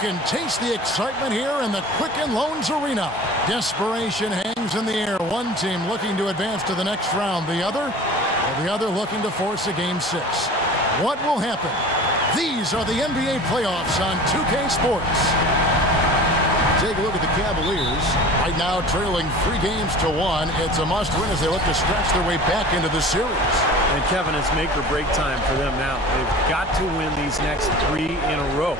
can taste the excitement here in the Quicken Loans Arena. Desperation hangs in the air. One team looking to advance to the next round. The other looking to force a Game 6. What will happen? These are the NBA playoffs on 2K Sports. Take a look at the Cavaliers. Right now trailing 3 games to 1. It's a must-win as they look to stretch their way back into the series. And Kevin, it's make or break time for them now. They've got to win these next 3 in a row.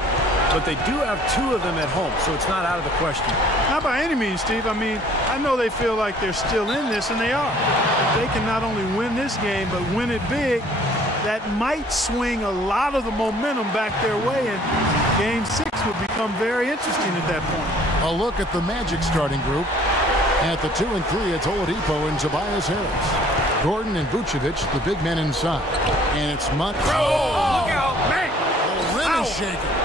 But they do have 2 of them at home, so it's not out of the question. Not by any means, Steve. I mean, I know they feel like they're still in this, and they are. If they can not only win this game, but win it big, that might swing a lot of the momentum back their way, and Game 6 would become very interesting at that point. A look at the Magic starting group. At the 2 and 3, it's Oladipo and Tobias Harris. Gordon and Vucevic, the big men inside. And it's Montrezl. Oh, look out, man! The rim is shaking.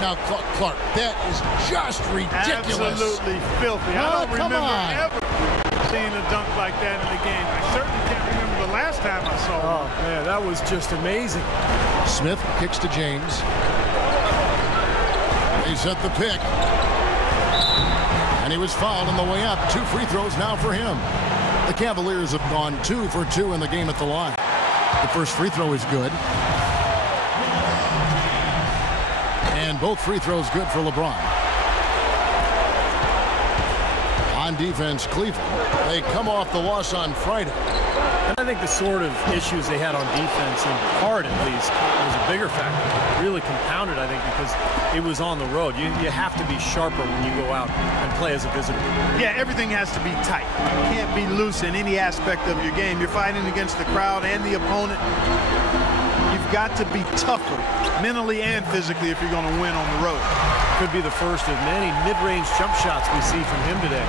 Now, Clark, that is just ridiculous. Absolutely filthy. I don't remember ever seeing a dunk like that in the game. I certainly can't remember the last time I saw it. Oh, man, that was just amazing. Smith kicks to James. He set the pick. And he was fouled on the way up. 2 free throws now for him. The Cavaliers have gone 2 for 2 in the game at the line. The first free throw is good. And both free throws good for LeBron. On defense, Cleveland. They come off the loss on Friday. And I think the sort of issues they had on defense, in part at least, was a bigger factor. Really compounded, I think, because it was on the road. You have to be sharper when you go out and play as a visitor. Yeah, everything has to be tight. You can't be loose in any aspect of your game. You're fighting against the crowd and the opponent. You've got to be tougher, mentally and physically, if you're going to win on the road. Could be the first of many mid-range jump shots we see from him today.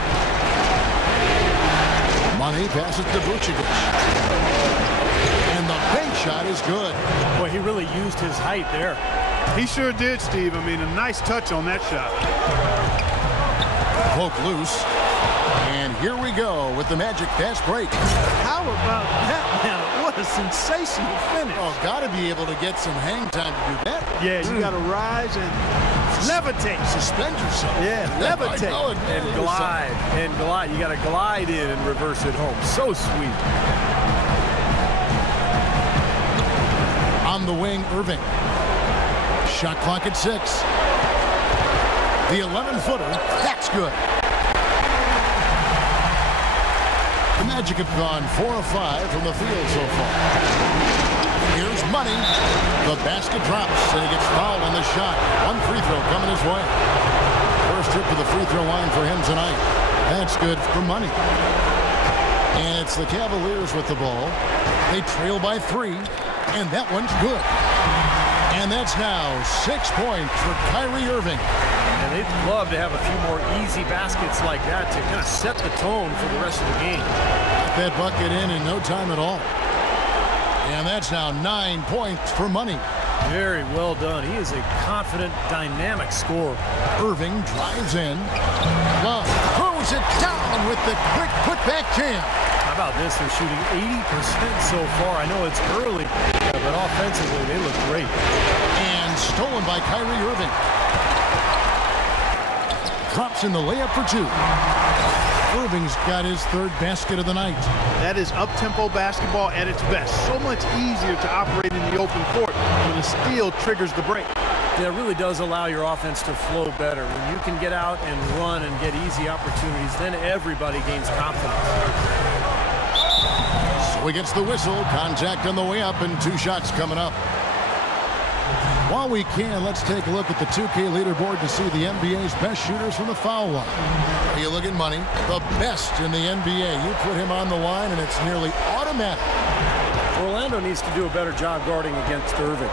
Money passes to Vucevic. And the bank shot is good. Boy, he really used his height there. He sure did, Steve. I mean, a nice touch on that shot. Poke loose. And here we go with the Magic fast break. How about that now? What a sensational finish. Oh, got to be able to get some hang time to do that. Yeah, you got to rise and levitate. Suspend yourself. Yeah, levitate. And glide. And glide. You got to glide in and reverse it home. So sweet. On the wing, Irving. Shot clock at 6. The 11-footer. That's good. The Magic have gone 4 of 5 from the field so far. Here's Money. The basket drops, and he gets fouled on the shot. 1 free throw coming his way. First trip to the free throw line for him tonight. That's good for Money. And it's the Cavaliers with the ball. They trail by 3, and that one's good. And that's now 6 points for Kyrie Irving. And they'd love to have a few more easy baskets like that to kind of set the tone for the rest of the game. Get that bucket in no time at all. And that's now 9 points for Money. Very well done. He is a confident, dynamic scorer. Irving drives in. Love throws it down with the quick putback jam. How about this? They're shooting 80% so far. I know it's early, but offensively they look great. And stolen by Kyrie Irving. Drops in the layup for 2. Irving's got his 3rd basket of the night. That is up-tempo basketball at its best. So much easier to operate in the open court when a steal triggers the break. Yeah, it really does allow your offense to flow better. When you can get out and run and get easy opportunities, then everybody gains confidence. So he gets the whistle. Contact on the way up and 2 shots coming up. While we can, let's take a look at the 2K leaderboard to see the NBA's best shooters from the foul line. You look at Money, the best in the NBA. You put him on the line, and it's nearly automatic. Orlando needs to do a better job guarding against Irving.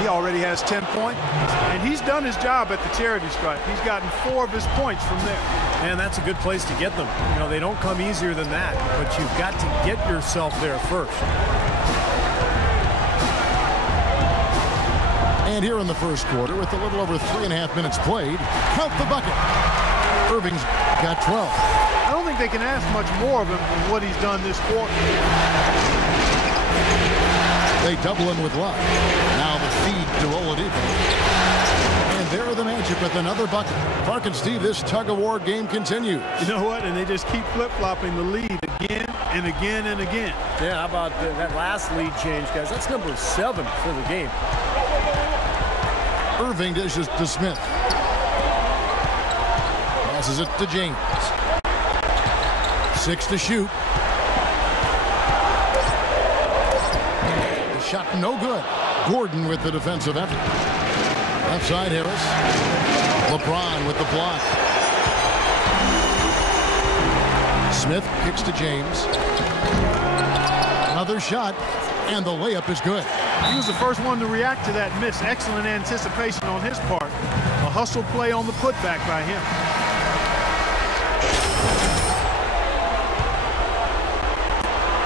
He already has 10 points, and he's done his job at the charity stripe. He's gotten 4 of his points from there. And that's a good place to get them. You know, they don't come easier than that, but you've got to get yourself there first. And here in the first quarter, with a little over 3.5 minutes played, count the bucket. Irving's got 12. I don't think they can ask much more of him than what he's done this quarter. They double him with Love. Now the feed to Oladipo. And they're the Magic with another bucket. Clark and Steve, this tug-of-war game continues. You know what? And they just keep flip-flopping the lead again and again and again. Yeah, how about that last lead change, guys? That's number 7 for the game. Irving dishes to Smith. Passes it to James. 6 to shoot. The shot no good. Gordon with the defensive effort. Left side Harris. LeBron with the block. Smith kicks to James. Another shot, and the layup is good. He was the first one to react to that miss. Excellent anticipation on his part. A hustle play on the putback by him.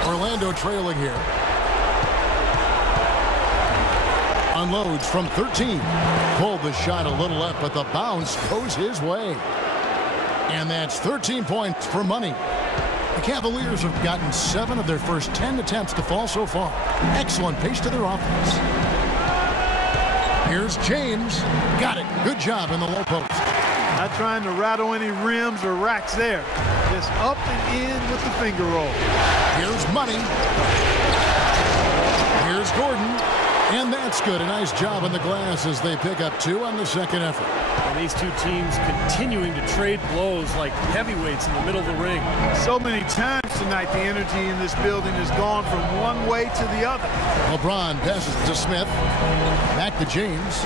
Orlando trailing here. Unloads from 13. Pulled the shot a little up, but the bounce goes his way. And that's 13 points for money. The Cavaliers have gotten 7 of their first 10 attempts to fall so far. Excellent pace to their offense. Here's James. Got it. Good job in the low post. Not trying to rattle any rims or racks there. Just up and in with the finger roll. Here's Money. Here's Gordon. And that's good. A nice job on the glass as they pick up 2 on the second effort. And these two teams continuing to trade blows like heavyweights in the middle of the ring. So many times tonight, the energy in this building has gone from one way to the other. LeBron passes to Smith. Back to James.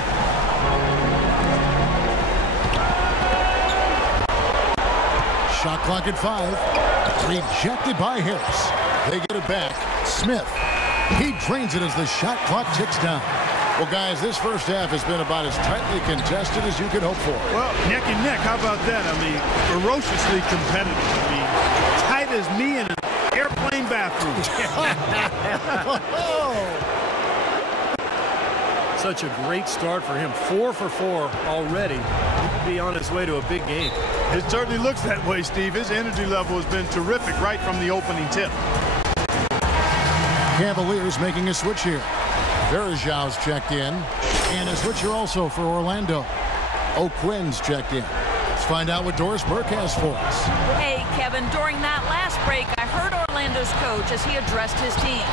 Shot clock at 5. Rejected by Harris. They get it back. Smith. He drains it as the shot clock ticks down. Well, guys, this first half has been about as tightly contested as you could hope for. Well, neck and neck. How about that? I mean, ferociously competitive. I mean, tight as me in an airplane bathroom. Such a great start for him. 4 for 4 already. He could be on his way to a big game. It certainly looks that way, Steve. His energy level has been terrific right from the opening tip. Cavaliers making a switch here. Verjau's checked in. And a switch here also for Orlando. O'Quinn's checked in. Let's find out what Doris Burke has for us. Hey, Kevin, during that last break, I heard Orlando's coach as he addressed his team.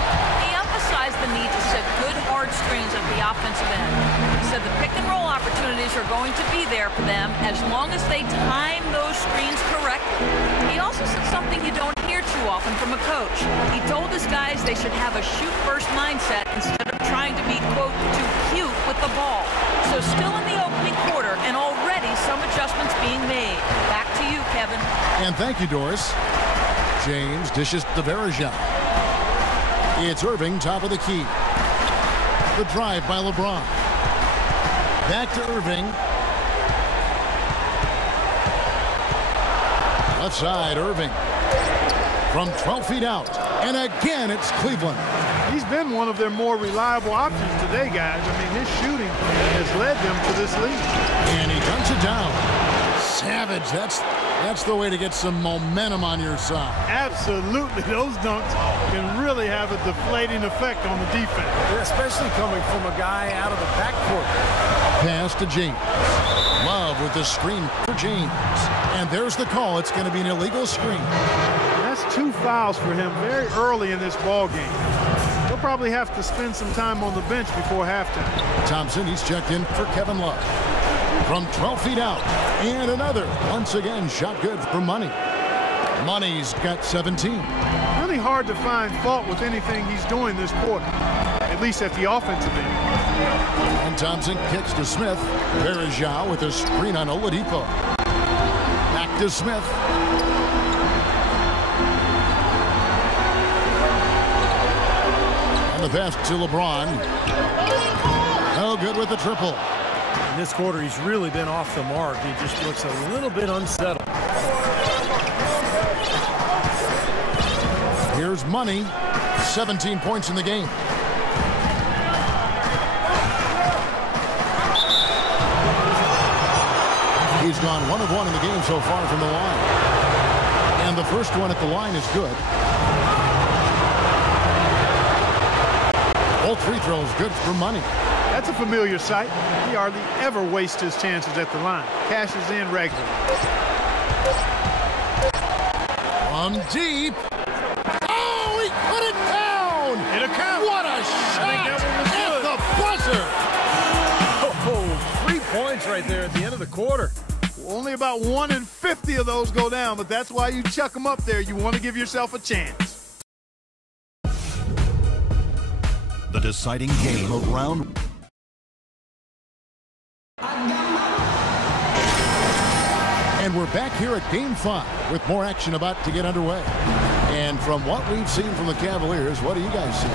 He emphasized the need to set good, hard screens at the offensive end. He said the pick-and-roll opportunities are going to be there for them as long as they time those screens correctly. He also said something you don't hear too often from a coach. He told his guys they should have a shoot-first mindset instead of trying to be, quote, too cute with the ball. So still in the opening quarter, and already some adjustments being made. Back to you, Kevin. And thank you, Doris. James dishes to Verjau. It's Irving, top of the key. The drive by LeBron. Back to Irving. Left side, Irving. From 12 feet out. And again, it's Cleveland. He's been one of their more reliable options today, guys. I mean, his shooting has led them to this lead. And he dunks it down. Savage. That's the way to get some momentum on your side. Absolutely. Those dunks can really have a deflating effect on the defense. Especially coming from a guy out of the backcourt. Pass to James. Love with the screen for James. And there's the call. It's going to be an illegal screen. That's 2 fouls for him very early in this ball game. He'll probably have to spend some time on the bench before halftime. Thompson, he's checked in for Kevin Love. From 12 feet out. And another. Once again, shot good for Money. Money's got 17. Really hard to find fault with anything he's doing this quarter, at least at the offensive end. And Thompson kicks to Smith. Verjau with a screen on Oladipo. Back to Smith. And the pass to LeBron. Oh, good with the triple. In this quarter, he's really been off the mark. He just looks a little bit unsettled. Here's Money. 17 points in the game. He's gone 1 of 1 in the game so far from the line. And the first one at the line is good. Both free throws good for Money. That's a familiar sight. He hardly ever wastes his chances at the line. Cashes in regularly. From deep. Oh, he put it down! It'll count. What a shot! At the buzzer! Oh, 3 points right there at the end of the quarter. Only about 1 in 50 of those go down, but that's why you chuck them up there. You want to give yourself a chance. The deciding game of round. And we're back here at Game 5 with more action about to get underway. And from what we've seen from the Cavaliers, what do you guys see?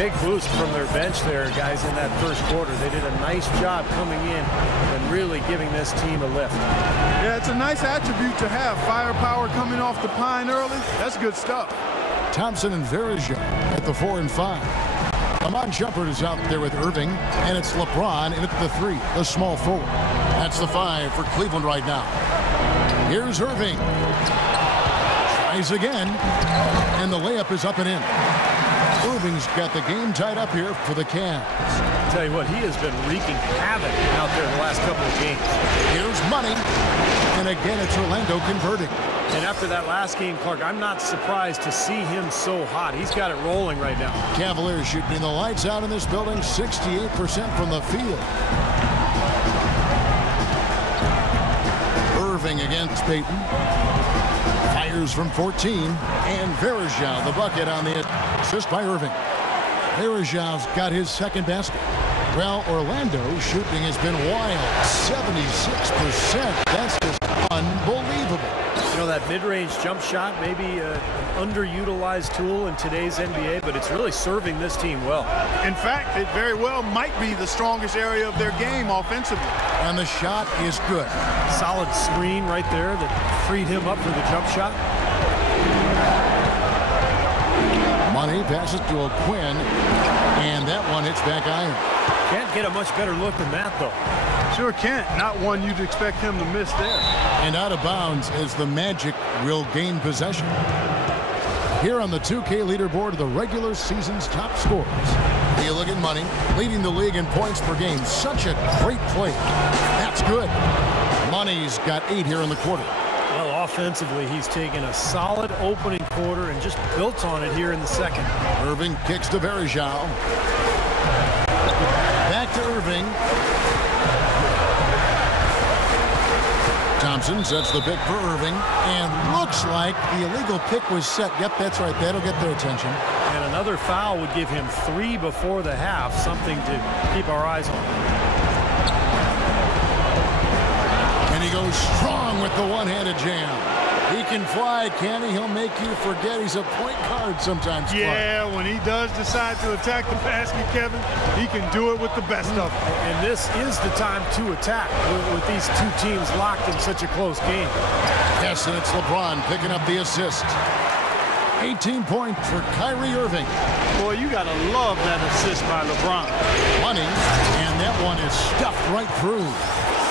Big boost from their bench there, guys, in that first quarter. They did a nice job coming in and really giving this team a lift. Yeah, it's a nice attribute to have. Firepower coming off the pine early. That's good stuff. Thompson and Verja at the 4 and 5. Amon Shumpert is out there with Irving, and it's LeBron in at the 3, the small forward. That's the 5 for Cleveland right now. Here's Irving. Tries again, and the layup is up and in. Irving's got the game tied up here for the Cavs. I'll tell you what, he has been wreaking havoc out there in the last couple of games. Here's money, and again it's Orlando converting. And after that last game, Clark, I'm not surprised to see him so hot. He's got it rolling right now. Cavaliers shooting the lights out in this building, 68% from the field. Irving against Payton. Fires from 14. And Verja, the bucket on the assist by Irving. Verja's got his second basket. Well, Orlando's shooting has been wild. 76%. That's just unbelievable. You know, that mid-range jump shot, maybe an underutilized tool in today's NBA, but it's really serving this team well. In fact, it very well might be the strongest area of their game offensively. And the shot is good. Solid screen right there that freed him up for the jump shot. Money passes to a Quinn, and that one hits back iron. Can't get a much better look than that, though. Sure can't. Not one you'd expect him to miss there. And out of bounds as the Magic will gain possession. Here on the 2K leaderboard of the regular season's top scorers. You look at Money, leading the league in points per game. Such a great play. That's good. Money's got 8 here in the quarter. Well, offensively, he's taken a solid opening quarter and just built on it here in the second. Irving kicks to Verja. Back to Irving. Thompson sets the pick for Irving, and looks like the illegal pick was set. Yep, that's right. That'll get their attention. And another foul would give him 3 before the half, something to keep our eyes on. And he goes strong with the one-handed jam. He can fly, can he? He'll make you forget he's a point guard sometimes. Yeah, when he does decide to attack the basket, Kevin, he can do it with the best of them. And this is the time to attack with these two teams locked in such a close game. Yes, and it's LeBron picking up the assist. 18 points for Kyrie Irving. Boy, you got to love that assist by LeBron. Money, and that one is stuffed right through.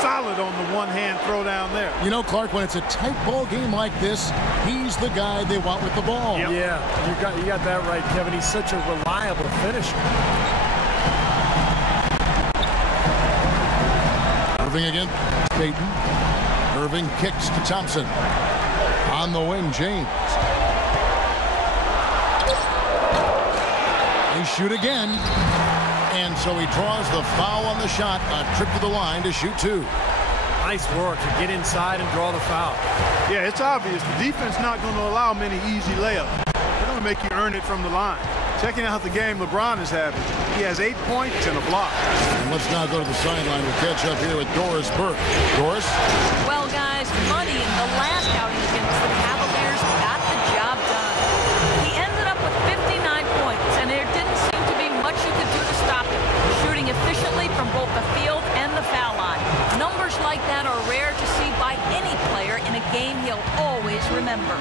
Solid on the one-hand throw down there. You know, Clark, when it's a tight ball game like this, he's the guy they want with the ball. Yep. Yeah, you got that right, Kevin. He's such a reliable finisher. Irving again, Payton. Irving kicks to Thompson. On the wing, James. They shoot again. And so he draws the foul on the shot. A trip to the line to shoot 2. Nice work to get inside and draw the foul. Yeah, it's obvious. The defense not going to allow many easy layups. They're going to make you earn it from the line. Checking out the game LeBron is having. He has 8 points and a block. And let's now go to the sideline. We'll catch up here with Doris Burke. Doris? Well, guys, Money in the last outing against the Cavaliers got the job done. He ended up with 59 points, and there didn't seem to be much you could do to stop him, shooting efficiently from both the field and the foul line. Numbers like that are rare to see by any player in a game he'll always remember.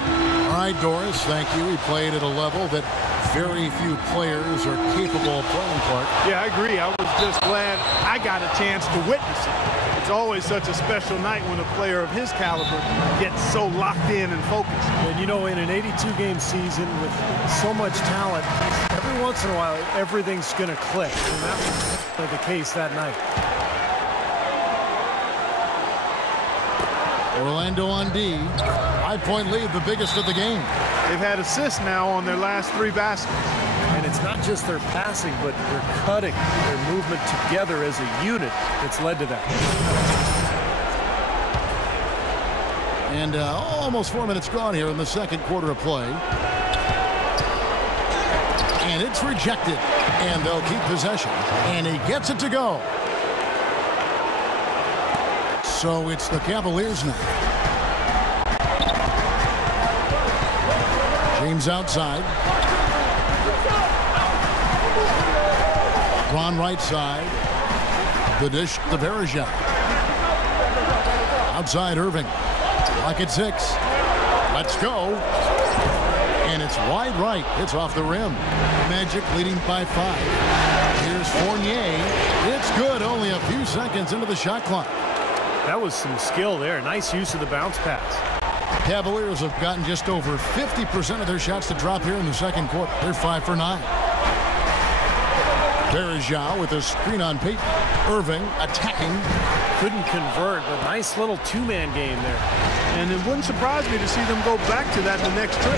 All right, Doris, thank you. He played at a level that very few players are capable of playing, Clark. Yeah, I agree. I was just glad I got a chance to witness it. It's always such a special night when a player of his caliber gets so locked in and focused. And, you know, in an 82-game season with so much talent, everyone every once in a while, everything's going to click. And that was the case that night. Orlando on D. 5-point lead, the biggest of the game. They've had assists now on their last 3 baskets. And it's not just their passing, but their cutting, their movement together as a unit that's led to that. And almost 4 minutes gone here in the second quarter of play. And it's rejected. And they'll keep possession. And he gets it to go. So it's the Cavaliers now. James outside. Ron right side. The dish to Verija. Outside Irving. Lock at 6. Let's go. And it's wide right. It's off the rim. Magic leading by 5. Here's Fournier. It's good. Only a few seconds into the shot clock. That was some skill there. Nice use of the bounce pass. Cavaliers have gotten just over 50% of their shots to drop here in the second quarter. They're 5 for 9. Verija with a screen on Peyton. Irving attacking. Couldn't convert, but nice little two-man game there. And it wouldn't surprise me to see them go back to that the next trip.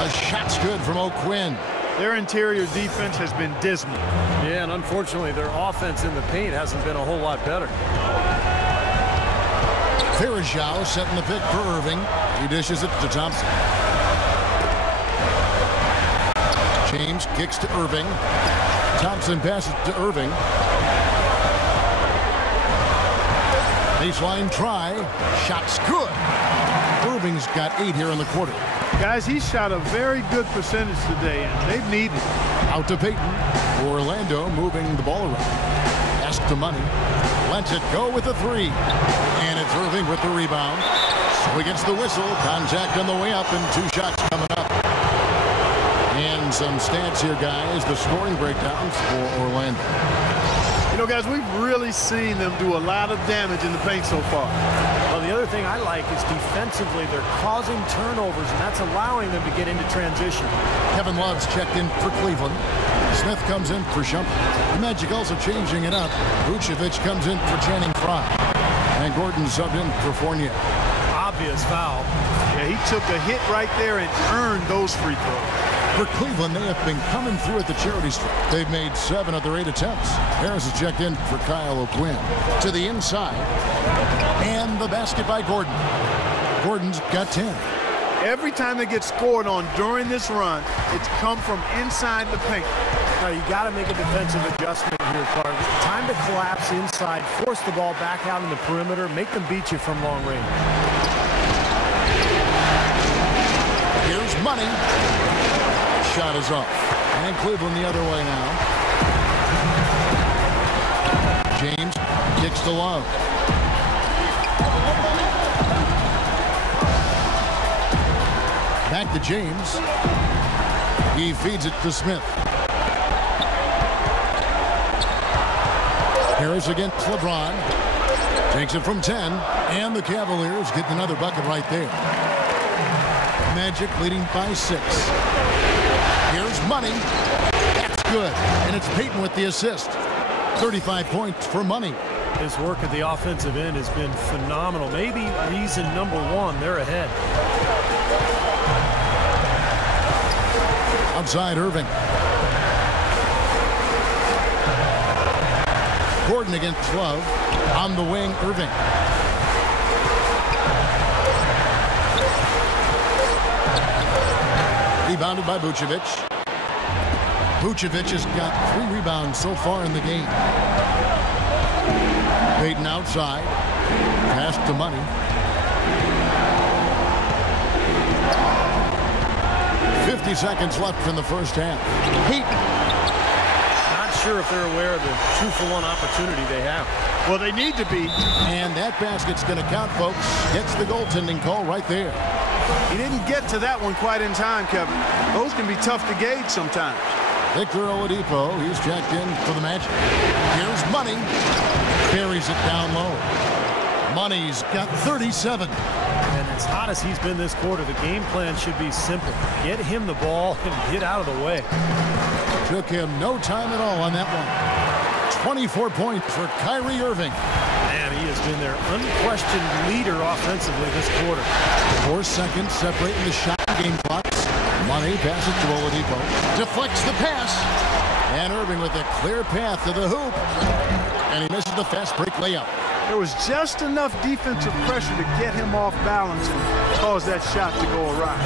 A shot's good from O'Quinn. Their interior defense has been dismal. Yeah, and unfortunately, their offense in the paint hasn't been a whole lot better. Verija setting the pick for Irving. He dishes it to Thompson. James kicks to Irving. Thompson passes to Irving. Baseline try. Shot's good. Irving's got 8 here in the quarter. Guys, he shot a very good percentage today, and they've needed it. Out to Peyton. Orlando moving the ball around. Pass to Money. Lets it go with a 3. And it's Irving with the rebound. So he gets the whistle. Contact on the way up and 2 shots coming up. And some stats here, guys. The scoring breakdowns for Orlando. You know, guys, we've really seen them do a lot of damage in the paint so far. Well, the other thing I like is defensively they're causing turnovers, and that's allowing them to get into transition. Kevin Love's checked in for Cleveland. Smith comes in for Shumpert. The Magic also changing it up. Vucevic comes in for Channing Frye. And Gordon subbed in for Fournier. Obvious foul. Yeah, he took a hit right there and earned those free throws. For Cleveland, they have been coming through at the charity stripe. They've made 7 of their 8 attempts. Harris has checked in for Kyle O'Quinn. To the inside. And the basket by Gordon. Gordon's got 10. Every time they get scored on during this run, it's come from inside the paint. Now, you got to make a defensive adjustment here, Clark. Time to collapse inside, force the ball back out in the perimeter, make them beat you from long range. Here's Money. Shot is off. And Cleveland the other way now. James kicks to Love. Back to James. He feeds it to Smith. Harris against LeBron. Takes it from 10. And the Cavaliers get another bucket right there. Magic leading by 6. Here's Money. That's good. And it's Peyton with the assist. 35 points for Money. His work at the offensive end has been phenomenal. Maybe reason number 1, they're ahead. Outside Irving. Gordon against Love. On the wing, Irving. Rebounded by Vucevic. Vucevic has got 3 rebounds so far in the game. Peyton outside. Pass to Money. 50 seconds left in the first half. Peyton. Not sure if they're aware of the 2-for-1 opportunity they have. Well, they need to be. And that basket's going to count, folks. Gets the goaltending call right there. He didn't get to that one quite in time, Kevin. Those can be tough to gauge sometimes. Victor Oladipo, he's checked in for the Magic. Here's Money. Carries it down low. Money's got 37. And As hot as he's been this quarter, the game plan should be simple. Get him the ball and get out of the way. Took him no time at all on that one. 24 points for Kyrie Irving. Man, he has been their unquestioned leader offensively this quarter. 4 seconds separating the shot and game clocks. Money passes to Oladipo. Deflects the pass. And Irving with a clear path to the hoop. And he misses the fast break layup. There was just enough defensive pressure to get him off balance and cause that shot to go awry.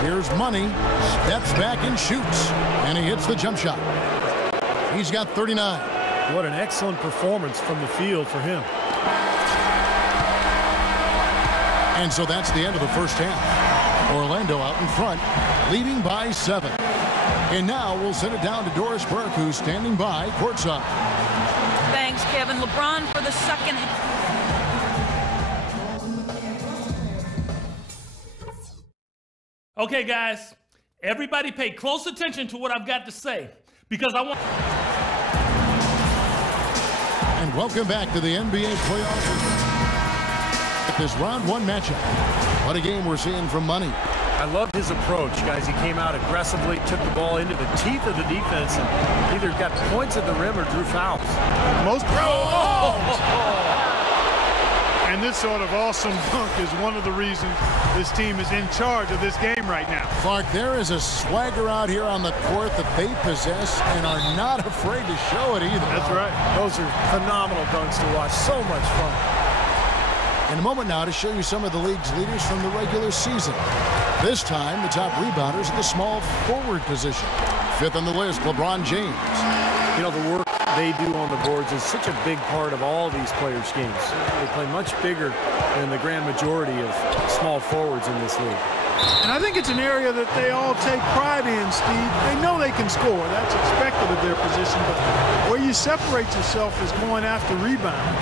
Here's Money. Steps back and shoots. And he hits the jump shot. He's got 39. What an excellent performance from the field for him. And so that's the end of the first half. Orlando out in front, leading by 7. And now we'll send it down to Doris Burke, who's standing by courtside. Thanks, Kevin. LeBron for the second. Okay, guys, everybody pay close attention to what I've got to say, because I want... And welcome back to the NBA playoffs. This round 1 matchup. What a game we're seeing from Money. I loved his approach, guys. He came out aggressively, took the ball into the teeth of the defense, and either got points at the rim or drew fouls. Most And this sort of awesome dunk is one of the reasons this team is in charge of this game right now. Clark, there is a swagger out here on the court that they possess and are not afraid to show it either. That's right. Those are phenomenal dunks to watch. So much fun. In a moment now to show you some of the league's leaders from the regular season. This time, the top rebounders at the small forward position. 5th on the list, LeBron James. You know, the work they do on the boards is such a big part of all these players' games. They play much bigger than the grand majority of small forwards in this league. And I think it's an area that they all take pride in, Steve. They know they can score. That's expected of their position. But where you separate yourself is going after rebounds.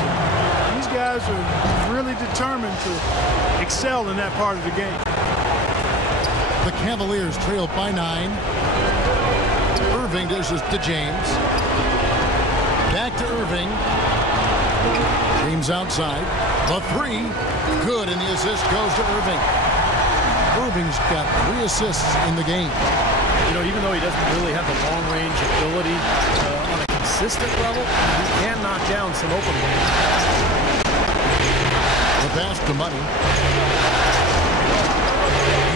These guys are really determined to excel in that part of the game. The Cavaliers trail by 9. Irving dishes to James. Back to Irving. James outside. The 3. Good, and the assist goes to Irving. Irving's got 3 assists in the game. You know, even though he doesn't really have the long-range ability on a consistent level, he can knock down some open ones. The pass to Money.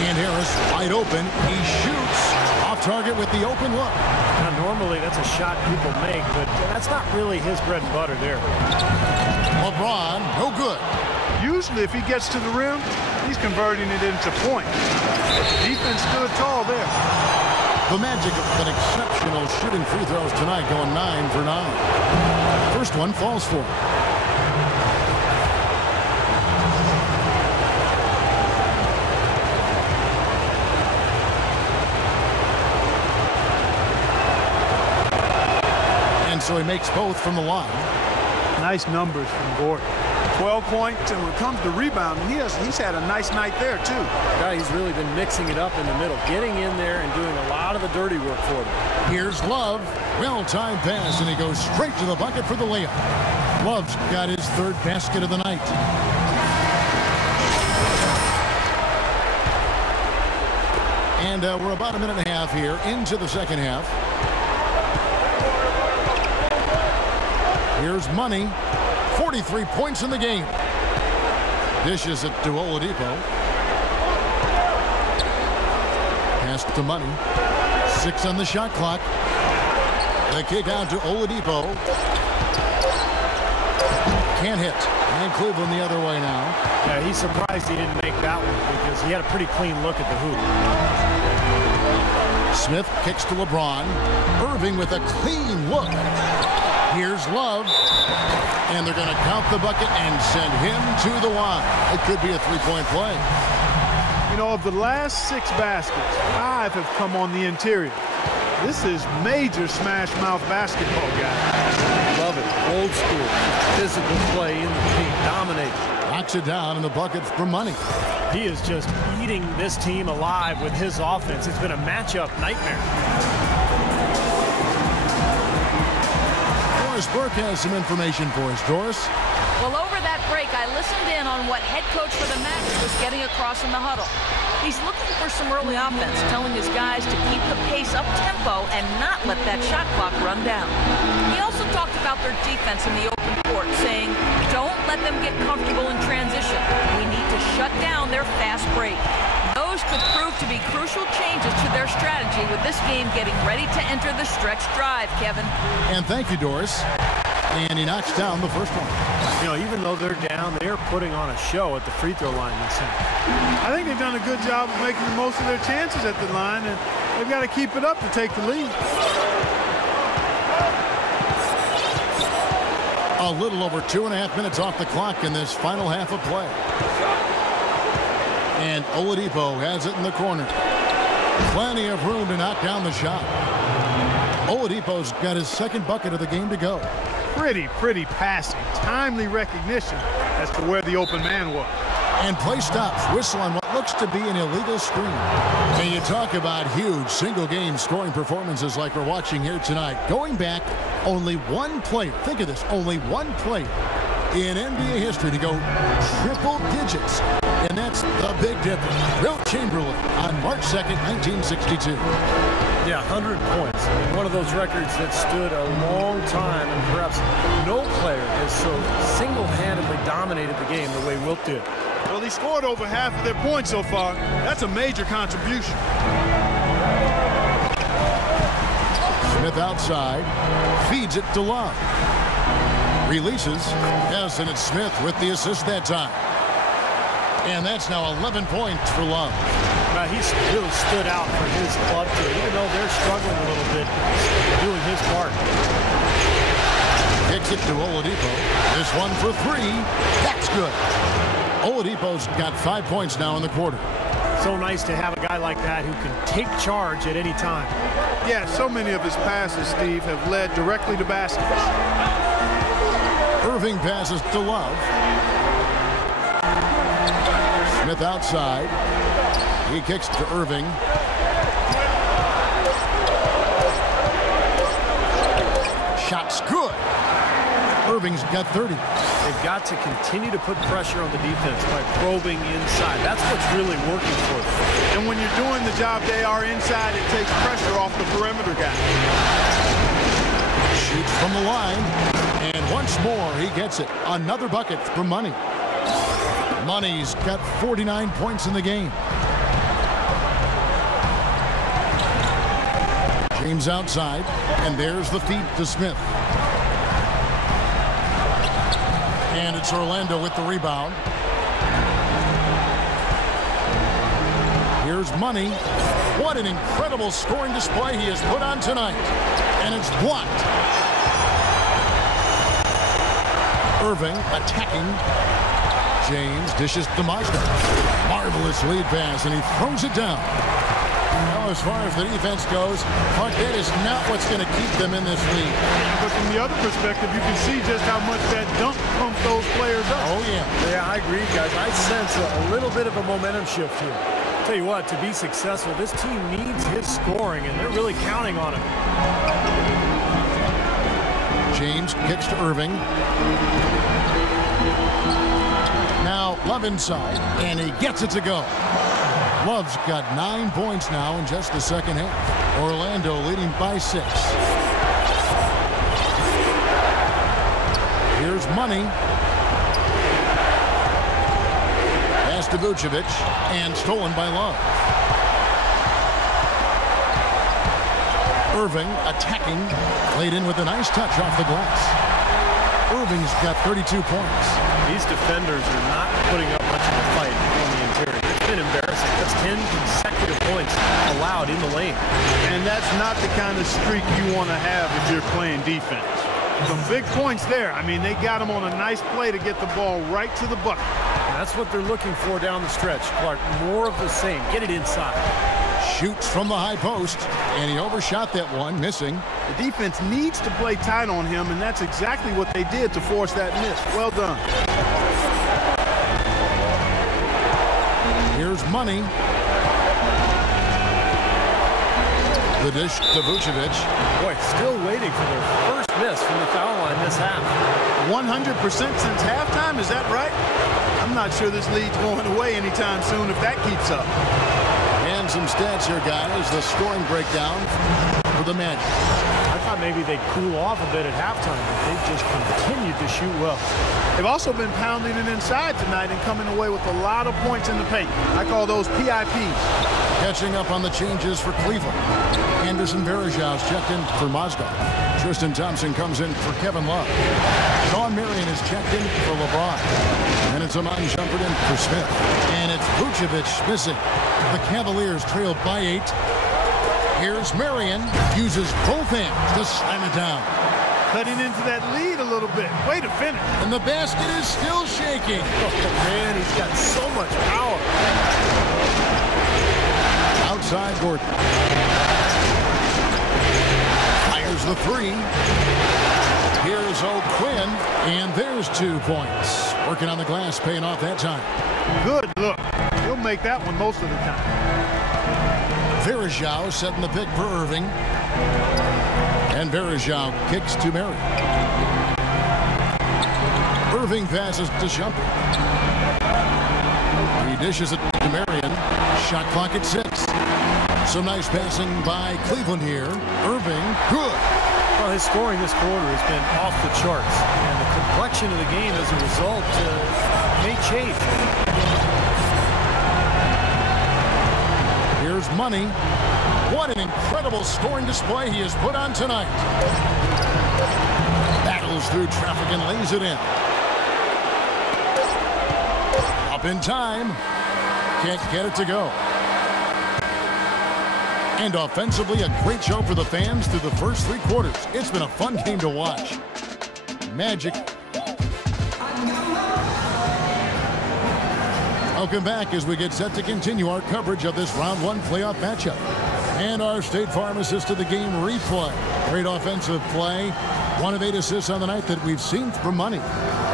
And Harris wide open. He shoots off target with the open look. Now, normally that's a shot people make, but that's not really his bread and butter there. LeBron, no good. Usually if he gets to the rim, he's converting it into points. The defense stood tall there. The Magic have been exceptional shooting free throws tonight, going 9 for 9. First one falls for him. And so he makes both from the line. Nice numbers from Gordon. 12 points, and when it comes to rebounding, he's had a nice night there, too. Yeah, he's really been mixing it up in the middle, getting in there and doing a lot of the dirty work for them. Here's Love. Well-timed pass, and he goes straight to the bucket for the layup. Love's got his 3rd basket of the night. And we're about a minute and a half here into the second half. Here's Money. 43 points in the game. Dishes it to Oladipo. Pass to Money. 6 on the shot clock. The kick out to Oladipo. Can't hit. And Cleveland the other way now. Yeah, he's surprised he didn't make that one because he had a pretty clean look at the hoop. Smith kicks to LeBron. Irving with a clean look. Here's Love. And they're going to count the bucket and send him to the line. It could be a 3-point play. You know, of the last 6 baskets, 5 have come on the interior. This is major smash-mouth basketball, guys. Love it. Old school. Physical play in the paint. Dominate. Knocks it down in the bucket for Money. He is just eating this team alive with his offense. It's been a matchup nightmare. Doris Burke has some information for us. Doris? Well, over that break, I listened in on what head coach for the Mavericks was getting across in the huddle. He's looking for some early offense, telling his guys to keep the pace up-tempo and not let that shot clock run down. He also talked about their defense in the open court, saying, don't let them get comfortable in transition. We need to shut down their fast break. Those could prove to be crucial changes to their strategy with this game getting ready to enter the stretch drive, Kevin. And thank you, Doris. And he knocks down the first one. You know, even though they're down, they're putting on a show at the free throw line. I think they've done a good job of making the most of their chances at the line, and they've got to keep it up to take the lead. A little over 2.5 minutes off the clock in this final half of play. And Oladipo has it in the corner. Plenty of room to knock down the shot. Oladipo's got his second bucket of the game to go. Pretty passing. Timely recognition as to where the open man was. And play stops. Whistle on what looks to be an illegal screen. And you talk about huge single-game scoring performances like we're watching here tonight. Going back, only one player, think of this, only one player in NBA history to go triple digits. And that's the big difference. Wilt Chamberlain on March 2nd, 1962. Yeah, 100 points. One of those records that stood a long time, and perhaps no player has so single-handedly dominated the game the way Wilt did. Well, he scored over half of their points so far. That's a major contribution. Smith outside, feeds it to Love. Releases, yes, and it's Smith with the assist that time. And that's now 11 points for Love. He's really stood out for his club too, even though they're struggling a little bit, doing his part. Kicks it to Oladipo. This one for three. That's good. Oladipo's got 5 points now in the quarter. So nice to have a guy like that who can take charge at any time. Yeah, so many of his passes, Steve, have led directly to baskets. Irving passes to Love. Smith outside. He kicks to Irving. Shot's good. Irving's got 30. They've got to continue to put pressure on the defense by probing inside. That's what's really working for them. And when you're doing the job they are inside, it takes pressure off the perimeter guy. Shoots from the line. And once more, he gets it. Another bucket for Money. Money's got 49 points in the game. James outside, and there's the feed to Smith. And it's Orlando with the rebound. Here's Money. What an incredible scoring display he has put on tonight. And it's blocked. Irving attacking. James dishes to Mazda. Marvelous lead pass, and he throws it down. Now, as far as the defense goes, Clark, that is not what's going to keep them in this league. But from the other perspective, you can see just how much that dunk pumped those players up. Oh, yeah. Yeah, I agree, guys. I sense a little bit of a momentum shift here. Tell you what, to be successful, this team needs his scoring, and they're really counting on him. James kicks to Irving. Now Love inside, and he gets it to go. Love's got 9 points now in just the second half. Orlando leading by 6. Here's Money. Pass to Vucevic, and stolen by Love. Irving attacking, laid in with a nice touch off the glass. Irving's got 32 points. These defenders are not putting up much of a fight on the interior. It's been embarrassing. That's 10 consecutive points allowed in the lane. And that's not the kind of streak you want to have if you're playing defense. Some big points there. I mean, they got him on a nice play to get the ball right to the bucket. And that's what they're looking for down the stretch, Clark. More of the same. Get it inside. Shoots from the high post, and he overshot that one, missing. The defense needs to play tight on him, and that's exactly what they did to force that miss. Well done. Here's Money. The dish to Vucevic. Boy, still waiting for their first miss from the foul line this half. 100% since halftime, is that right? I'm not sure this lead's going away anytime soon if that keeps up. And some stats here, guys. The scoring breakdown for the Magic. I thought maybe they'd cool off a bit at halftime, but they've just continued to shoot well. They've also been pounding it inside tonight and coming away with a lot of points in the paint. I call those PIPs. Catching up on the changes for Cleveland. Anderson Varejão's checked in for Mozgov. Tristan Thompson comes in for Kevin Love. Shawn Marion is checked in for LeBron. And it's Iman Shumpert in for Smith. And it's Vucevic missing. The Cavaliers trail by 8. Here's Marion. Uses both hands to slam it down. Cutting into that lead a little bit. Way to finish. And the basket is still shaking. Oh, man, he's got so much power. Outside Gordon. Fires the 3. Here's O'Quinn. And there's 2 points. Working on the glass, paying off that time. Good look. He'll make that one most of the time. Varejão setting the pick for Irving. And Varejão kicks to Marion. Irving passes to Shumpert. He dishes it to Marion. Shot clock at 6. Some nice passing by Cleveland here. Irving, good. Well, his scoring this quarter has been off the charts. And the complexion of the game as a result may change. Here's Money. What an incredible scoring display he has put on tonight. Battles through traffic and lays it in. Up in time. Can't get it to go. And offensively, a great show for the fans through the first 3 quarters. It's been a fun game to watch. Magic. Welcome back as we get set to continue our coverage of this round 1 playoff matchup. And our State Farm assist to the game replay. Great offensive play. 1 of 8 assists on the night that we've seen from Money.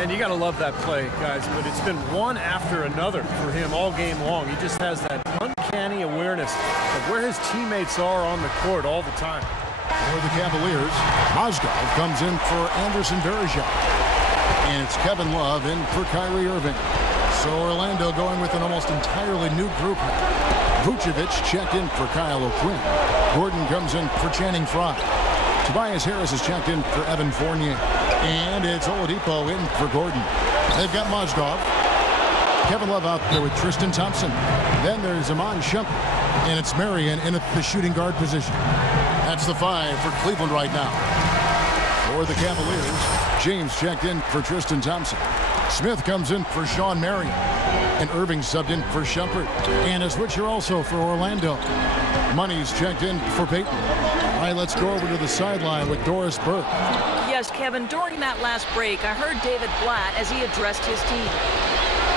And you got to love that play, guys, but it's been one after another for him all game long. He just has that uncanny awareness of where his teammates are on the court all the time. For the Cavaliers, Mozgov comes in for Anderson Varejão. And it's Kevin Love in for Kyrie Irving. So Orlando going with an almost entirely new group. Vucevic checked in for Kyle O'Quinn. Gordon comes in for Channing Frye. Tobias Harris is checked in for Evan Fournier. And it's Oladipo in for Gordon. They've got Mozgov. Kevin Love out there with Tristan Thompson. Then there's Iman Shumpert. And it's Marion in the shooting guard position. That's the 5 for Cleveland right now. For the Cavaliers, James checked in for Tristan Thompson. Smith comes in for Shawn Marion. And Irving subbed in for Shumpert. And a switcher also for Orlando. Money's checked in for Peyton. All right, let's go over to the sideline with Doris Burke. Yes, Kevin, during that last break, I heard David Blatt as he addressed his team.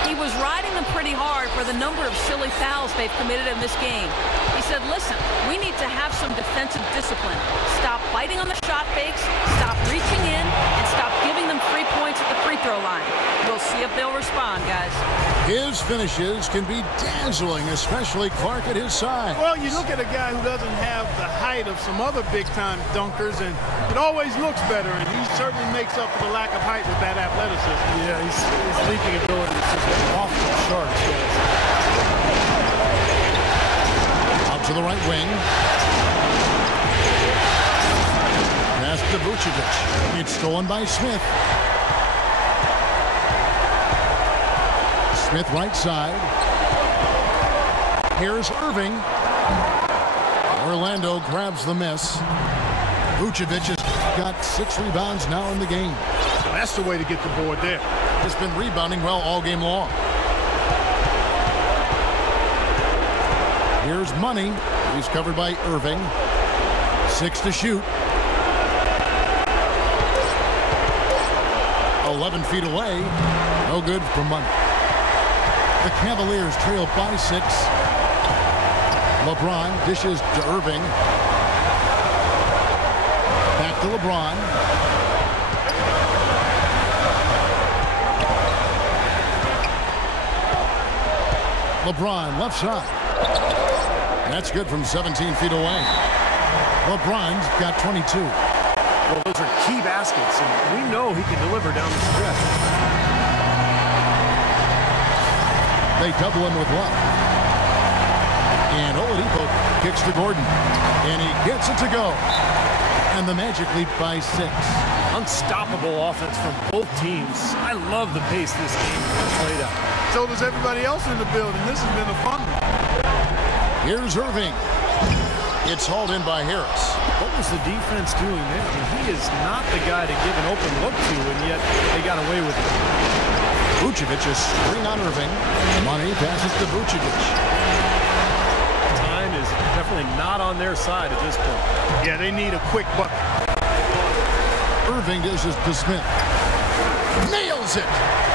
He was riding them pretty hard for the number of silly fouls they've committed in this game. He said, listen, we need to have some defensive discipline. Stop biting on the shot fakes, stop reaching in, and stop giving them free points at the free throw line. We'll see if they'll respond, guys. His finishes can be dazzling, especially Clark at his side. Well, you look at a guy who doesn't have the height of some other big-time dunkers, and it always looks better, and he certainly makes up for the lack of height with that athleticism. Yeah, his leaping ability is just off the charts, guys. Out to the right wing. Pass to Vucevic. It's stolen by Smith. Smith right side. Here's Irving. Orlando grabs the miss. Vucevic has got 6 rebounds now in the game. That's the way to get the board there. He's been rebounding well all game long. Here's Money. He's covered by Irving. 6 to shoot. 11 feet away. No good for Money. The Cavaliers trail by 6. LeBron dishes to Irving. Back to LeBron. LeBron left side. That's good from 17 feet away. LeBron's got 22. Well, those are key baskets, and we know he can deliver down the stretch. They double him with Love. And Oladipo kicks to Gordon. And he gets it to go. And the Magic lead by 6. Unstoppable offense from both teams. I love the pace this game has played out. So does everybody else in the building. This has been a fun one. Here's Irving. It's hauled in by Harris. What was the defense doing there? I mean, he is not the guy to give an open look to, and yet they got away with it. Vucevic is screen on Irving. Money passes to Vucevic. Time is definitely not on their side at this point. Yeah, they need a quick bucket. Irving dishes to Smith. Nails it!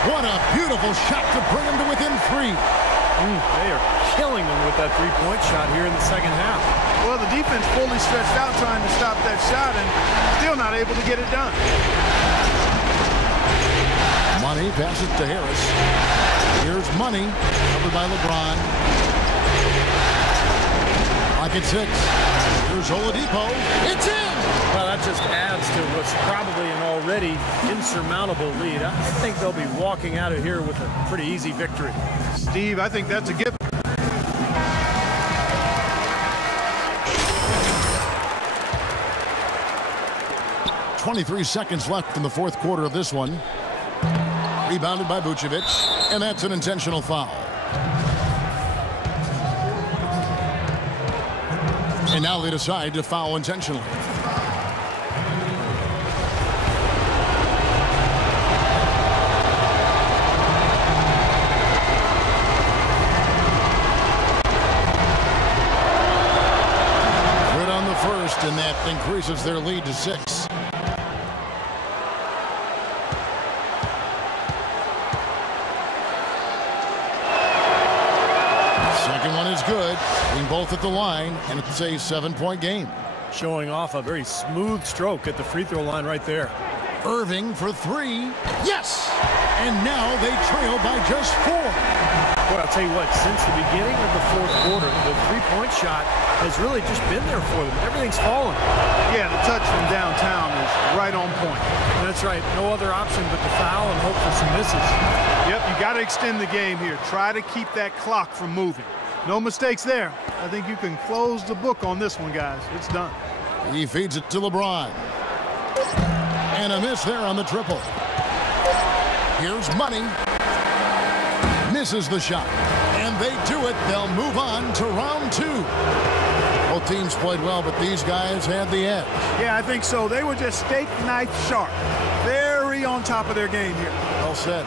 What a beautiful shot to bring him to within 3. They are killing them with that three-point shot here in the second half. Well, the defense fully stretched out trying to stop that shot and still not able to get it done. Money passes to Harris. Here's Money, covered by LeBron. Lock at 6. Here's Oladipo. It's in! Well, that just adds to what's probably an already insurmountable lead. I think they'll be walking out of here with a pretty easy victory. Steve, I think that's a gift. .23 seconds left in the fourth quarter of this one. Rebounded by Vucevic, and that's an intentional foul. And now they decide to foul intentionally. Good on the first, and that increases their lead to 6. Good, being both at the line, and it's a 7-point game. Showing off a very smooth stroke at the free throw line right there. Irving for 3. Yes! And now they trail by just 4. Well, I'll tell you what, since the beginning of the fourth quarter, the three-point shot has really just been there for them. Everything's fallen. Yeah, the touch from downtown is right on point. That's right. No other option but to foul and hope for some misses. Yep, you got to extend the game here. Try to keep that clock from moving. No mistakes there. I think you can close the book on this one, guys. It's done. He feeds it to LeBron. And a miss there on the triple. Here's Money. Misses the shot. And they do it. They'll move on to round 2. Both teams played well, but these guys had the edge. Yeah, I think so. They were just steak knife sharp. Very on top of their game here. Well said.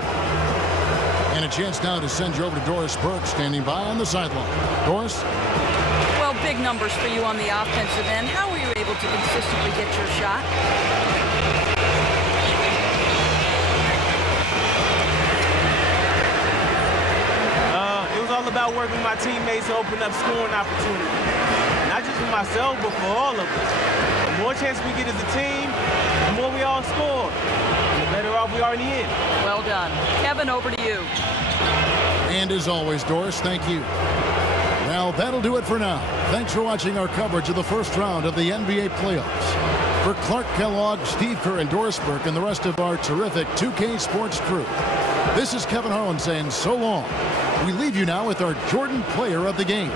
And a chance now to send you over to Doris Burke, standing by on the sideline. Doris? Well, big numbers for you on the offensive end. How were you able to consistently get your shot? It was all about working with my teammates to open up scoring opportunities. Not just for myself, but for all of us. The more chances we get as a team, the more we all score. The better off we are in the end. Well done. Kevin, over to you. And as always, Doris, thank you. Well, that'll do it for now. Thanks for watching our coverage of the first round of the NBA playoffs. For Clark Kellogg, Steve Kerr, and Doris Burke, and the rest of our terrific 2K Sports crew, this is Kevin Harlan saying so long. We leave you now with our Jordan Player of the Game.